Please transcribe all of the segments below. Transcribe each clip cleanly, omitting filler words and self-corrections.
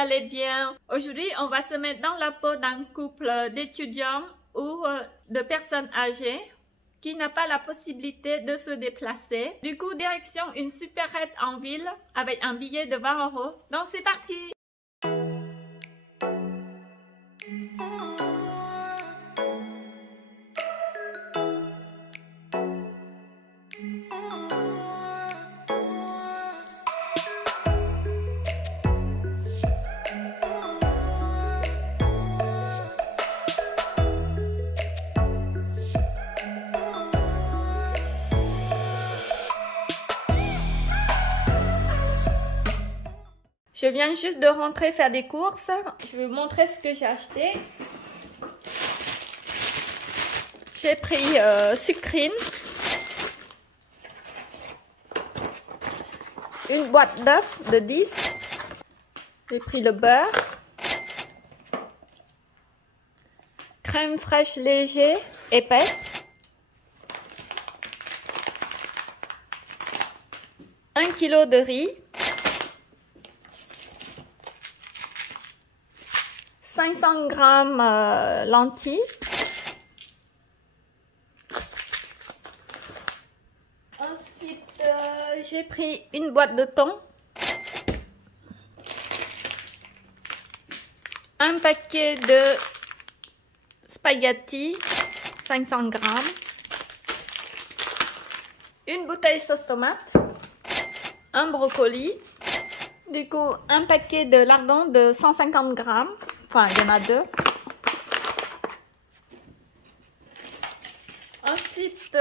allez bien. Aujourd'hui, on va se mettre dans la peau d'un couple d'étudiants ou de personnes âgées qui n'a pas la possibilité de se déplacer. Du coup, direction une supérette en ville avec un billet de 20 €. Donc, c'est parti! Je viens juste de rentrer faire des courses. Je vais vous montrer ce que j'ai acheté. J'ai pris sucrine, une boîte d'œufs de 10. J'ai pris le beurre, crème fraîche léger, épaisse, 1 kg de riz, 500 g lentilles, ensuite j'ai pris une boîte de thon, un paquet de spaghettis 500 g, une bouteille sauce tomate, un brocoli, du coup un paquet de lardons de 150 g. Enfin, il y en a 2. Ensuite,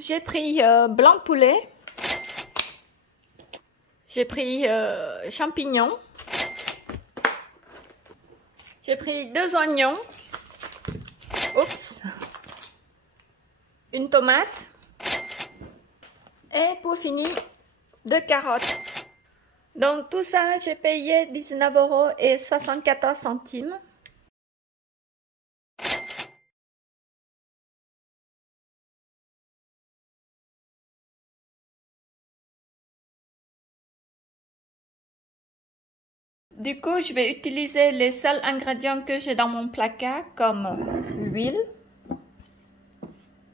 j'ai pris blanc de poulet. J'ai pris champignons. J'ai pris 2 oignons. Oups. Une tomate. Et pour finir, 2 carottes. Donc tout ça, j'ai payé 19,74 €. Du coup, je vais utiliser les seuls ingrédients que j'ai dans mon placard, comme l'huile,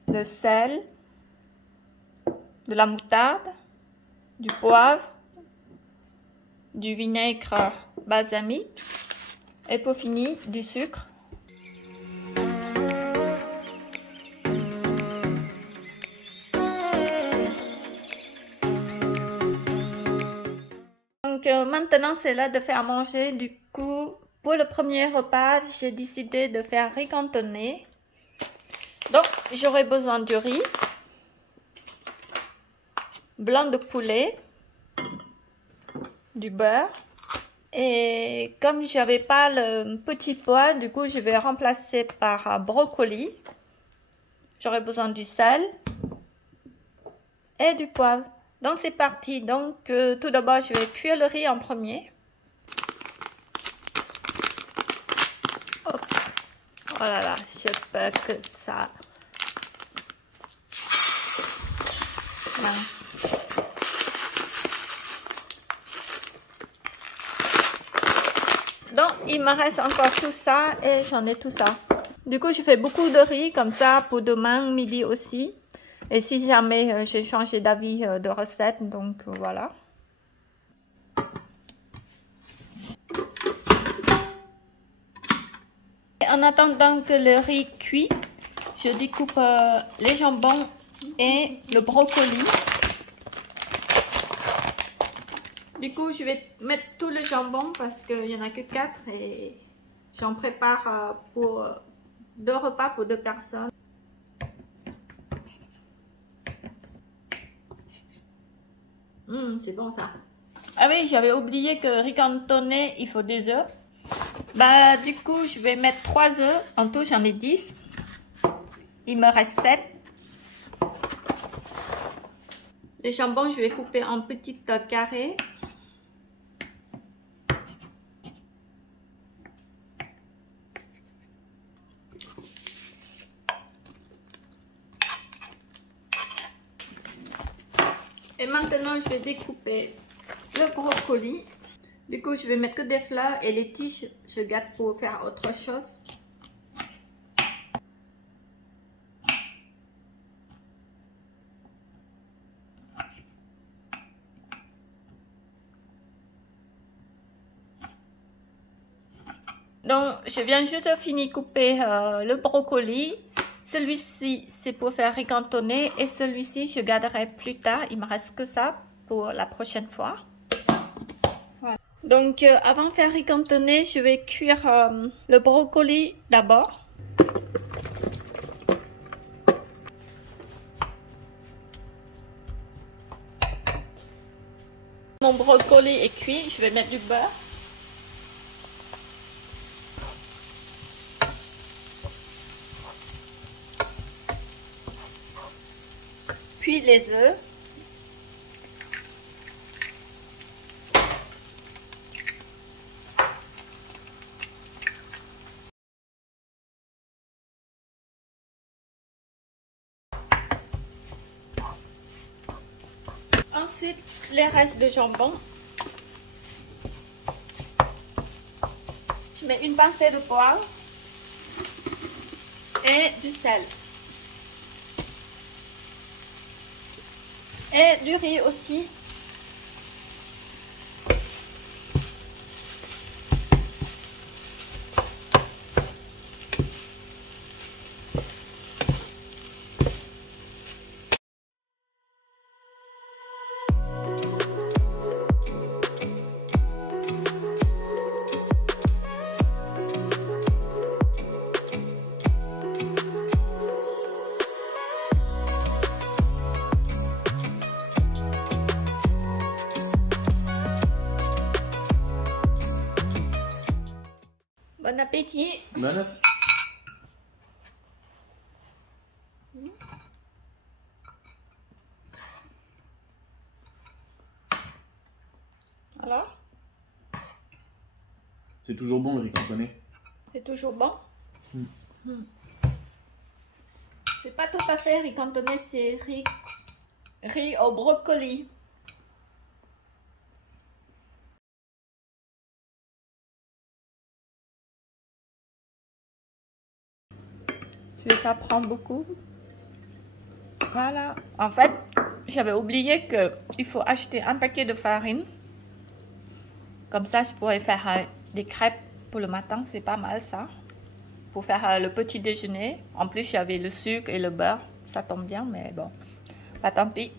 le sel, de la moutarde, du poivre, du vinaigre balsamique et pour finir du sucre. Donc maintenant c'est l'heure de faire manger. Du coup pour le premier repas j'ai décidé de faire riz cantonais. Donc j'aurai besoin du riz, blanc de poulet, du beurre. Et comme j'avais pas le petit pois, du coup je vais remplacer par brocoli. J'aurai besoin du sel et du poivre. Donc c'est parti. Donc tout d'abord je vais cuire le riz en premier. Hop. Oh là là, j'espère que ça... Voilà. Donc, il me reste encore tout ça et j'en ai tout ça. Du coup, je fais beaucoup de riz comme ça pour demain midi aussi. Et si jamais j'ai changé d'avis de recette, donc voilà. Et en attendant que le riz cuit, je découpe les jambons et le brocoli. Du coup, je vais mettre tout le jambon parce qu'il n'y en a que 4 et j'en prépare pour 2 repas pour 2 personnes. C'est bon ça. Ah oui, j'avais oublié que riz cantonais, il faut des œufs. Bah, du coup, je vais mettre 3 œufs. En tout, j'en ai 10. Il me reste 7. Les jambons, je vais couper en petites carrés. Et maintenant, je vais découper le brocoli. Du coup, je vais mettre que des fleurs et les tiges, je garde pour faire autre chose. Donc, je viens juste de finir couper le brocoli. Celui-ci, c'est pour faire ricantonner et celui-ci, je garderai plus tard. Il me reste que ça pour la prochaine fois. Voilà. Donc, avant de faire ricantonner, je vais cuire le brocoli d'abord. Mon brocoli est cuit, je vais mettre du beurre. Puis les œufs. Ensuite, les restes de jambon. Je mets une pincée de poivre et du sel. Et du riz aussi. Bon appétit. Bon appétit. Alors, c'est toujours bon le ricantonné. c'est toujours bon. C'est pas tout à fait ricantonné, c'est riz au brocoli. Je vais pas prendre beaucoup. Voilà. En fait, j'avais oublié qu'il faut acheter un paquet de farine. Comme ça, je pourrais faire des crêpes pour le matin. C'est pas mal ça. Pour faire le petit déjeuner. En plus, j'avais le sucre et le beurre. Ça tombe bien, mais bon. Pas tant pis.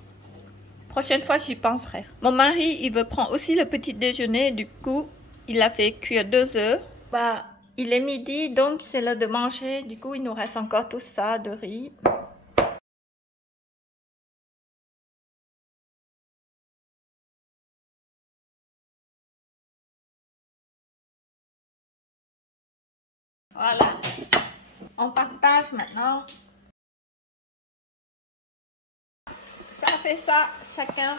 Prochaine fois, j'y penserai. Mon mari, il veut prendre aussi le petit déjeuner. Du coup, il a fait cuire 2 œufs. Bah, il est midi, donc c'est l'heure de manger. Du coup, il nous reste encore tout ça de riz. Voilà. On partage maintenant. Ça fait ça, chacun.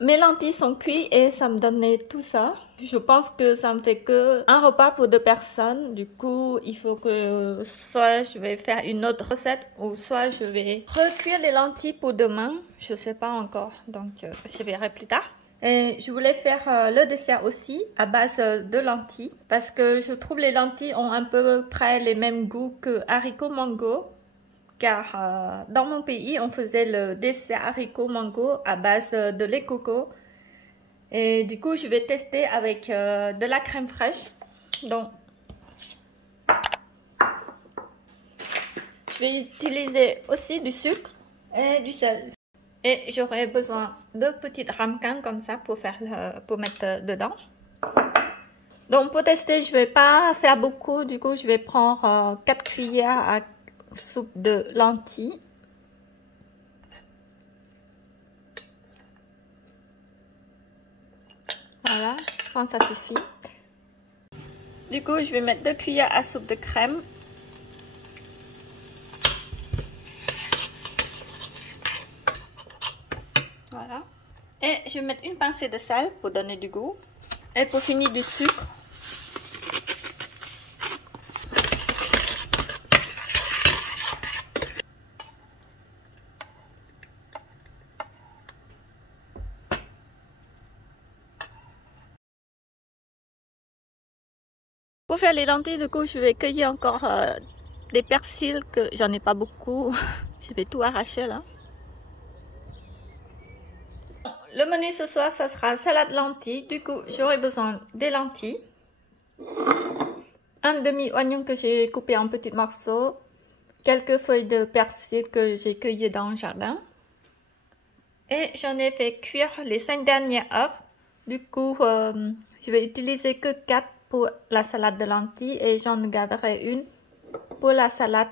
Mes lentilles sont cuites et ça me donnait tout ça. Je pense que ça me fait que un repas pour 2 personnes. Du coup, il faut que soit je vais faire une autre recette ou soit je vais recuire les lentilles pour demain. Je sais pas encore, donc je verrai plus tard. Et je voulais faire le dessert aussi à base de lentilles parce que je trouve les lentilles ont à peu près les mêmes goûts que haricots mango. Car dans mon pays, on faisait le dessert haricot mango à base de lait coco. Et du coup, je vais tester avec de la crème fraîche. Donc, je vais utiliser aussi du sucre et du sel. Et j'aurai besoin de petites ramequins comme ça pour mettre dedans. Donc, pour tester, je ne vais pas faire beaucoup. Du coup, je vais prendre 4 cuillères à soupe de lentilles. Voilà, je pense que ça suffit. Du coup, je vais mettre 2 cuillères à soupe de crème. Voilà. Et je vais mettre une pincée de sel pour donner du goût. Et pour finir, du sucre. Pour faire les lentilles, du coup, je vais cueillir encore des persils que j'en ai pas beaucoup. Je vais tout arracher là. Le menu ce soir, ça sera salade lentilles. Du coup, j'aurai besoin des lentilles, un demi-oignon que j'ai coupé en petits morceaux, quelques feuilles de persil que j'ai cueillies dans le jardin. Et j'en ai fait cuire les 5 derniers œufs. Du coup, je vais utiliser que 4 pour la salade de lentilles et j'en garderai une pour la salade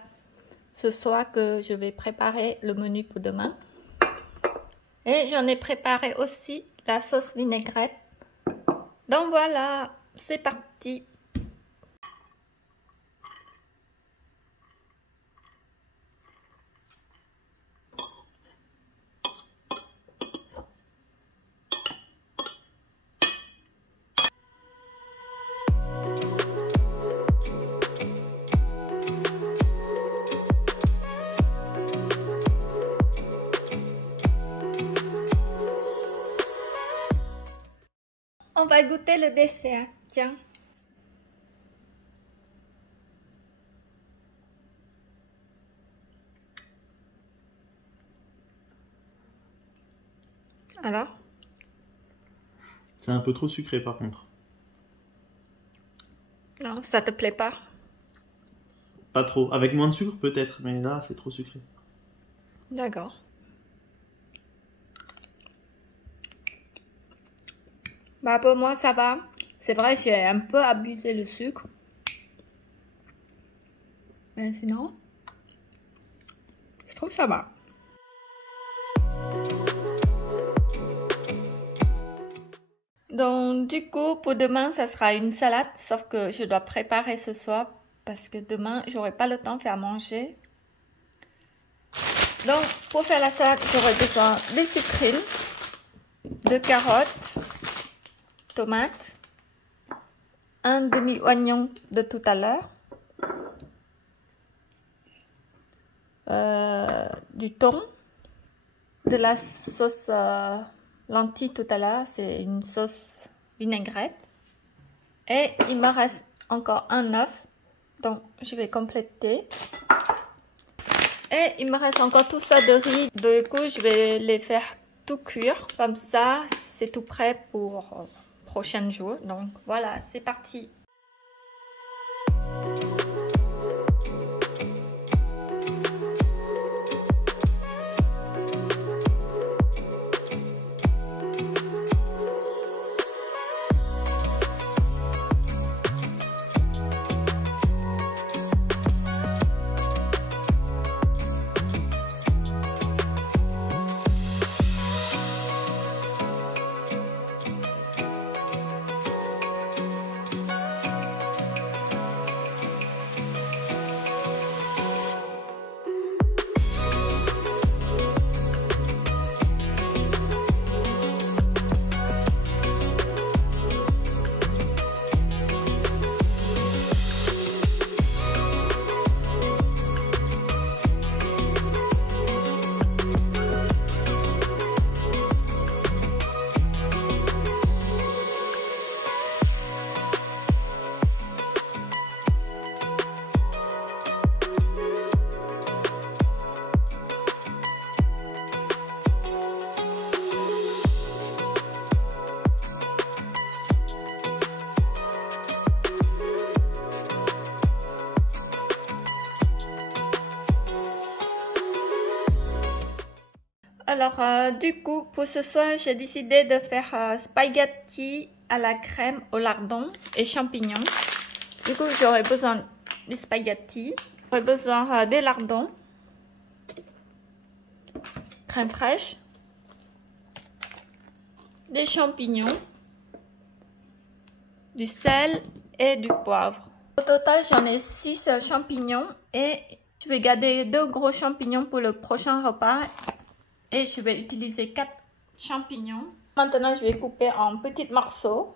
ce soir que je vais préparer le menu pour demain. Et j'en ai préparé aussi la sauce vinaigrette. Donc voilà, c'est parti. On va goûter le dessert, tiens. Alors? C'est un peu trop sucré par contre. Non, ça te plaît pas? Pas trop. Avec moins de sucre peut-être, mais là c'est trop sucré. D'accord. Bah pour moi ça va. C'est vrai, j'ai un peu abusé le sucre. Mais sinon, je trouve que ça va. Donc du coup, pour demain, ça sera une salade, sauf que je dois préparer ce soir parce que demain, j'aurai pas le temps de faire manger. Donc pour faire la salade, j'aurai besoin de citrines, de carottes, tomates, un demi-oignon de tout à l'heure, du thon, de la sauce lentilles tout à l'heure, c'est une sauce vinaigrette, et il me reste encore un œuf, donc je vais compléter, et il me reste encore tout ça de riz. Du coup je vais les faire tout cuire, comme ça c'est tout prêt pour prochain jour. Donc voilà, c'est parti. Alors, du coup, pour ce soir, j'ai décidé de faire spaghetti à la crème au lardon et champignons. Du coup, j'aurai besoin des spaghettis, j'aurai besoin des lardons, crème fraîche, des champignons, du sel et du poivre. Au total, j'en ai 6 champignons et je vais garder 2 gros champignons pour le prochain repas. Et je vais utiliser 4 champignons. Maintenant, je vais couper en petits morceaux.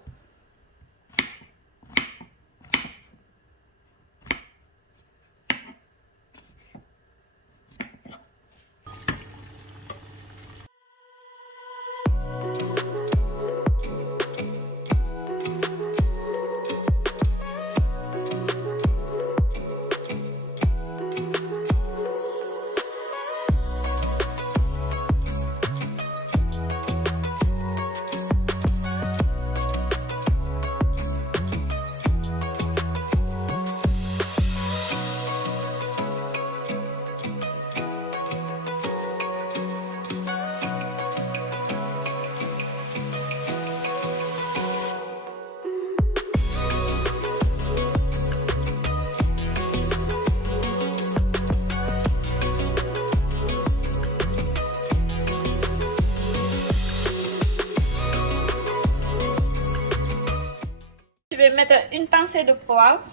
vais mettre une pincée de poivre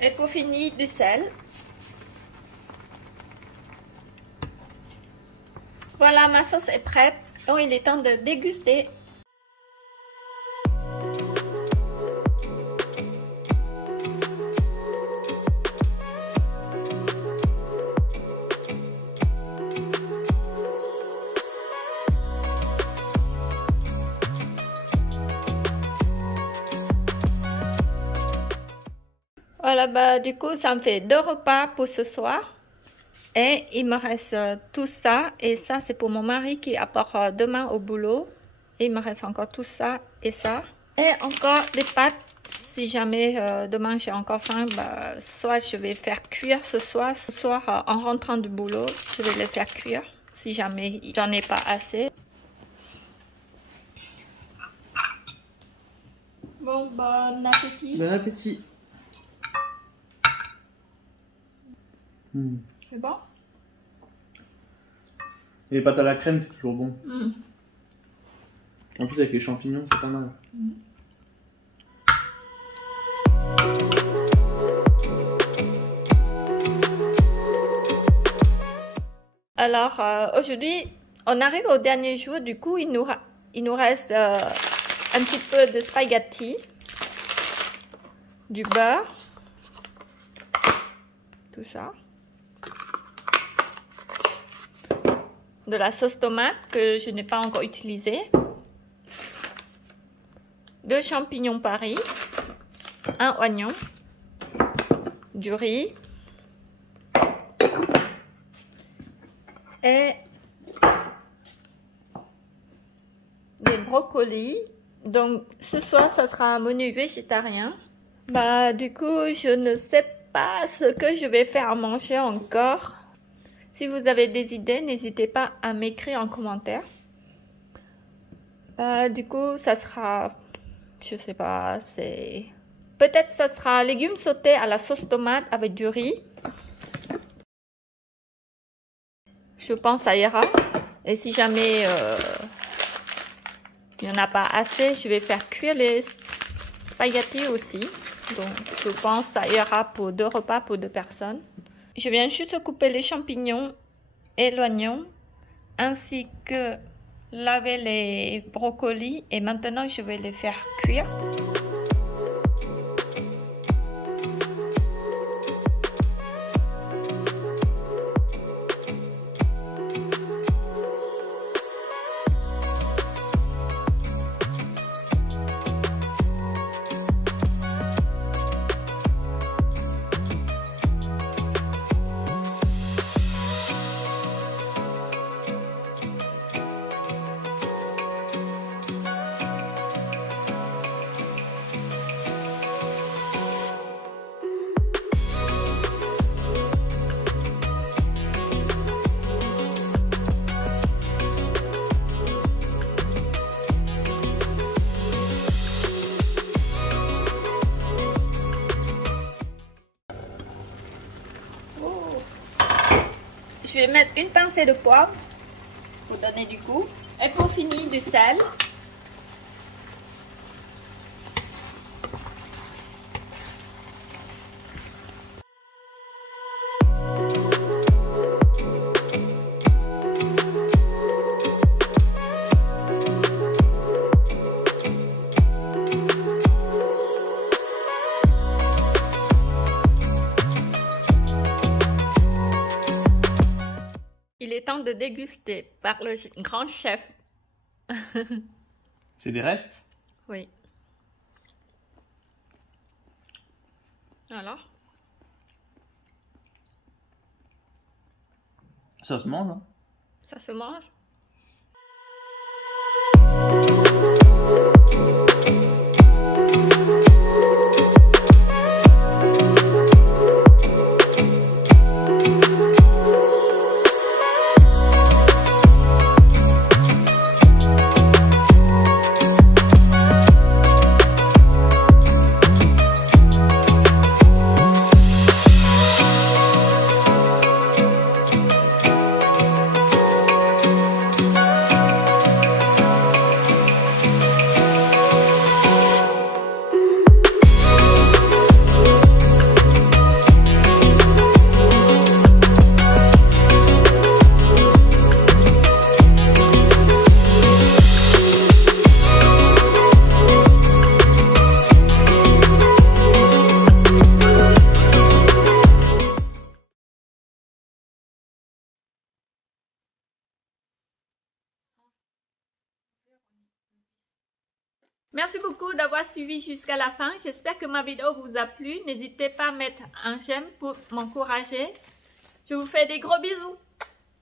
et pour finir du sel. Voilà, ma sauce est prête. Donc il est temps de déguster. Voilà, bah du coup ça me fait 2 repas pour ce soir. Et il me reste tout ça. Et ça c'est pour mon mari qui apporte demain au boulot. Et il me reste encore tout ça et ça. Et encore des pâtes. Si jamais demain j'ai encore faim, bah, soit je vais faire cuire ce soir. Ce soir en rentrant du boulot, je vais les faire cuire. Si jamais j'en ai pas assez. Bon, bon appétit. Bon appétit. C'est bon? Et les pâtes à la crème, c'est toujours bon. Mm. En plus, avec les champignons, c'est pas mal. Mm. Alors, aujourd'hui, on arrive au dernier jour. Du coup, il nous reste un petit peu de spaghetti, du beurre, tout ça. De la sauce tomate que je n'ai pas encore utilisée, 2 champignons Paris, 1 oignon, du riz et des brocolis. Donc ce soir ça sera un menu végétarien. Bah du coup je ne sais pas ce que je vais faire à manger encore. Si vous avez des idées, n'hésitez pas à m'écrire en commentaire. Du coup, ça sera, je sais pas, c'est... Peut-être ça sera légumes sautés à la sauce tomate avec du riz. Je pense que ça ira. Et si jamais il n'y en a pas assez, je vais faire cuire les spaghettis aussi. Donc, je pense que ça ira pour 2 repas pour 2 personnes. Je viens juste couper les champignons et l'oignon, ainsi que laver les brocolis. Et maintenant, je vais les faire cuire. Je vais mettre une pincée de poivre pour donner du goût. Et pour finir, du sel. Il est temps de déguster par le grand chef. C'est des restes? Oui. Alors? Ça se mange, hein? Ça se mange? Merci beaucoup d'avoir suivi jusqu'à la fin. J'espère que ma vidéo vous a plu. N'hésitez pas à mettre un j'aime pour m'encourager. Je vous fais des gros bisous.